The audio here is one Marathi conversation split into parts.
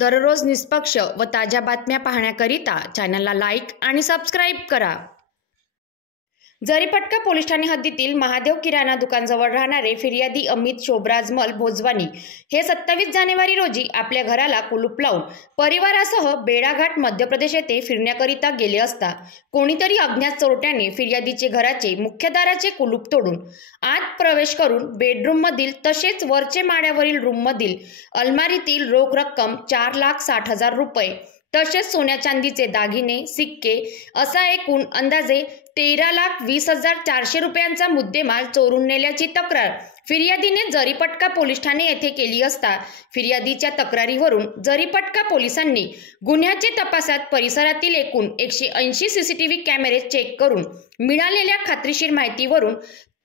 दररोज निष्पक्ष व ताज्या बातम्या पाहण्याकरिता चॅनलला लाईक आणि सबस्क्राईब करा। जरीपटका पोलीस ठाणे हद्दीतील महादेव किराणा दुकानजवळ राहणारे फिर्यादी अमित शोभराज मल भोजवानी हे 27 जानेवारी रोजी आपल्या घराला कुलूप लावून परिवारासह बेडाघाट मध्य प्रदेश येथे फिरण्याकरिता गेले असता कोणीतरी अज्ञात चोरट्याने फिर्यादीचे घराचे मुख्य दाराचे कुलूप तोडून आत प्रवेश करून बेडरूम मधील तसेच वरचे माळ्यावरील रूम मधील अलमारीतील रोख रक्कम 4,60,000 रुपये तसेच सोन्या चांदीचे दागिने सिक्के असा एकूण अंदाजे 13,20,400 रुपयांचा मुद्देमाल चोरून नेल्याची तक्रार फिर्यादीने जरीपटका पोलीस ठाणे येथे केली असता फिर्यादीच्या तक्रारीवरून जरीपटका पोलिसांनी गुन्ह्याचे तपासात परिसरातील एकूण 180 सीसीटीव्ही कॅमेरे चेक करून मिळालेल्या खात्रीशीर माहितीवरून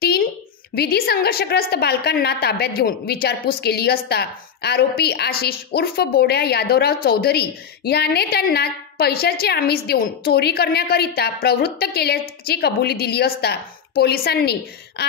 3 विधी संघर्षग्रस्त बालकांना ताब्यात घेऊन विचारपूस केली असता आरोपी आशिष उर्फ बोड्या यादवराव चौधरी याने त्यांना पैशाचे आमिष देऊन चोरी करण्याकरिता प्रवृत्त केल्याची कबुली दिली असता पोलिसांनी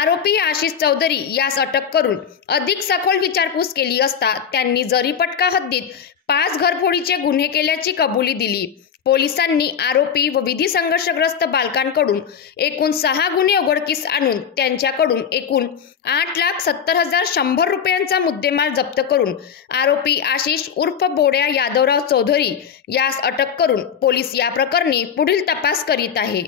आरोपी आशिष चौधरी यास अटक करून अधिक सखोल विचारपूस केली असता त्यांनी जरीपटका हद्दीत 5 घरफोडीचे गुन्हे केल्याची कबुली दिली। पोलिसांनी आरोपी व विधी संघर्षग्रस्त बालकांकडून एकूण 6 गुन्हे उघडकीस आणून त्यांच्याकडून एकूण 8,70,100 रुपयांचा मुद्देमाल जप्त करून आरोपी आशिष उर्फ बोड्या यादवराव चौधरी यास अटक करून पोलीस या प्रकरणी पुढील तपास करीत आहे।